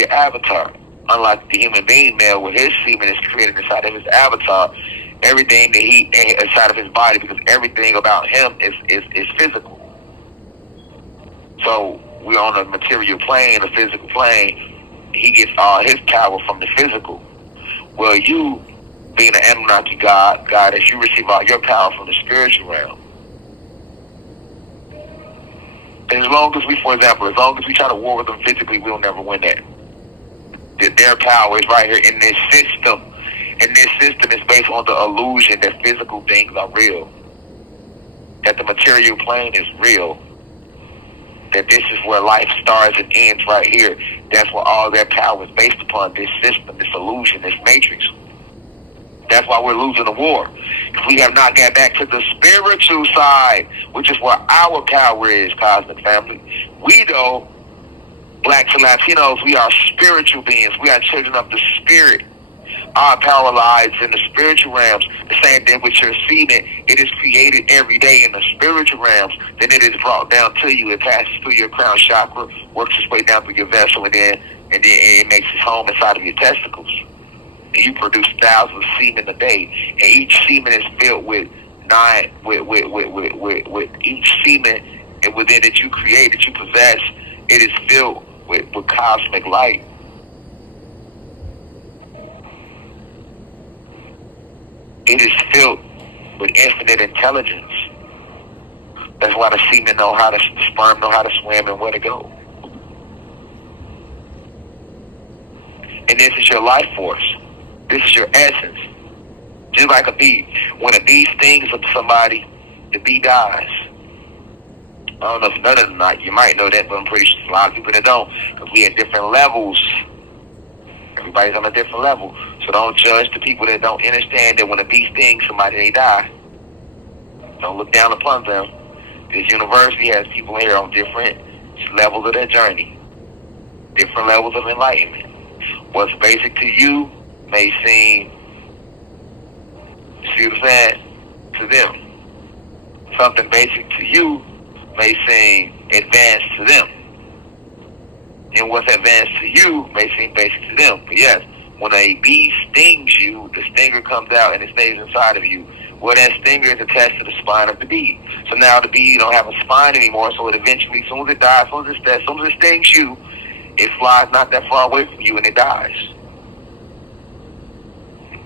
your avatar. Unlike the human being male, where his semen is created inside of his avatar, everything that he inside of his body, because everything about him is physical. So we're on a material plane, a physical plane. He gets all his power from the physical. Well, you, being an Anunnaki goddess, you receive all your power from the spiritual realm. And as long as we, for example, as long as we try to war with them physically, we'll never win that. Their power is right here in this system. And this system is based on the illusion that physical things are real. That the material plane is real. That this is where life starts and ends right here. That's what all their power is based upon, this system, this illusion, this matrix. That's why we're losing the war. Because we have not got back to the spiritual side, which is where our power is, cosmic family. We, though, blacks and Latinos, we are spiritual beings. We are children of the spirit. Our power lies in the spiritual realms. The same thing with your semen. It is created every day in the spiritual realms. Then it is brought down to you. It passes through your crown chakra, works its way down through your vessel, and then it makes its home inside of your testicles. And you produce thousands of semen a day. And each semen is filled with each semen and within that you create, that you possess, it is filled with cosmic light. It is filled with infinite intelligence. That's why the semen the sperm know how to swim and where to go. And this is your life force. This is your essence. Just like a bee. When a bee stings somebody, the bee dies. I don't know if you know that or not. You might know that, but I'm pretty sure a lot of people that don't. Because we at different levels. Everybody's on a different level. So don't judge the people that don't understand that when a bee stings somebody, they die. Don't look down upon them. This university has people here on different levels of their journey. Different levels of enlightenment. What's basic to you may seem, see what I'm saying, to them. Something basic to you may seem advanced to them. And what's advanced to you may seem basic to them. But yes, when a bee stings you, the stinger comes out and it stays inside of you. Well, that stinger is attached to the spine of the bee. So now the bee don't have a spine anymore, so it eventually, as soon as it dies, as soon as it stings you, it flies not that far away from you and it dies.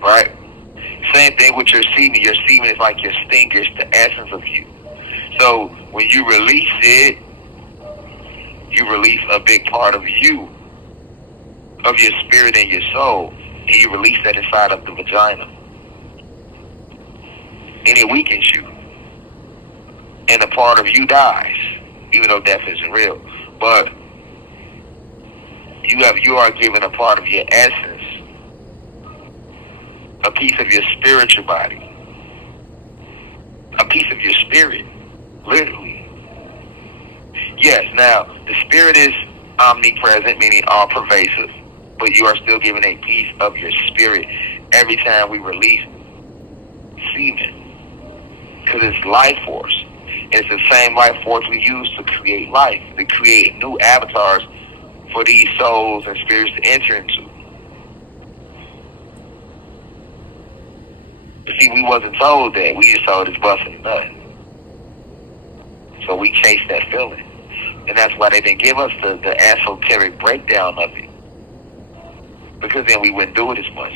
Right? Same thing with your semen. Your semen is like your stinger. It's the essence of you. So when you release it, you release a big part of you, of your spirit and your soul, and you release that inside of the vagina. And it weakens you. And a part of you dies, even though death isn't real. But you are given a part of your essence, a piece of your spiritual body, a piece of your spirit, literally. Yes, now, the spirit is omnipresent, meaning all pervasive, but you are still given a piece of your spirit every time we release semen. Because it's life force. It's the same life force we use to create life, to create new avatars for these souls and spirits to enter into. But see, we wasn't told that. We just told it's busting nothing. So we chase that feeling. And that's why they didn't give us the esoteric breakdown of it. Because then we wouldn't do it as much.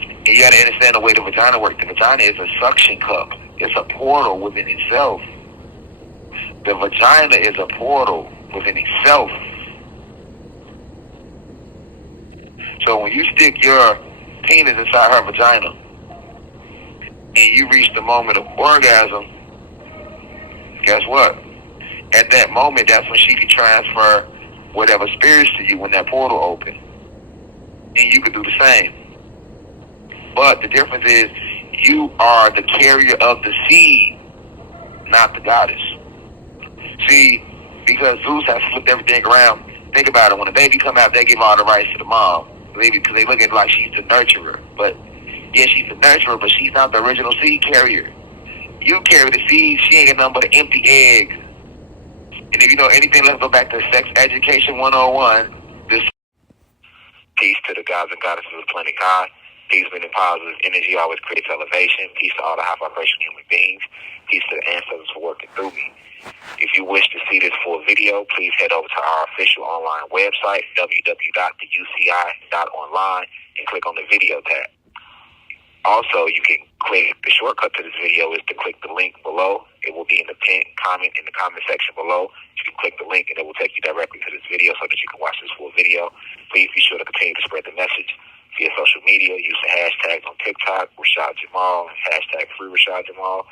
And you gotta understand the way the vagina works. The vagina is a suction cup. It's a portal within itself. The vagina is a portal within itself. So when you stick your penis inside her vagina and you reach the moment of orgasm, guess what? At that moment, that's when she can transfer whatever spirits to you when that portal opens. And you can do the same. But the difference is you are the carrier of the seed, not the goddess. See, because Zeus has flipped everything around. Think about it. When a baby come out, they give all the rights to the mom. Because they look at it like she's the nurturer. But, yeah, she's the nurturer, but she's not the original seed carrier. You carry the seed. She ain't got nothing but an empty egg. And if you know anything, let's go back to Sex Education 101. Peace to the gods and goddesses of planet God. Peace, meaning positive energy always creates elevation. Peace to all the high vibration human beings. Peace to the ancestors for working through me. If you wish to see this full video, please head over to our official online website, www.theuci.online, and click on the video tab. Also, you can click, the shortcut to this video is to click the link below. It will be in the pinned comment in the comment section below. You can click the link and it will take you directly to this video so that you can watch this full video. Please be sure to continue to spread the message via social media using hashtags on TikTok, Rashad Jamal, hashtag free Rashad Jamal.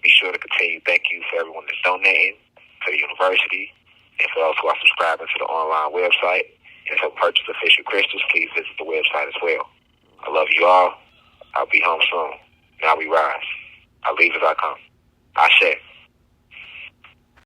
Be sure to continue. Thank you for everyone that's donating to the university and for those who are subscribing to the online website. And to purchase official crystals, please visit the website as well. I love you all. I'll be home soon. Now we rise. I leave as I come. Ashe.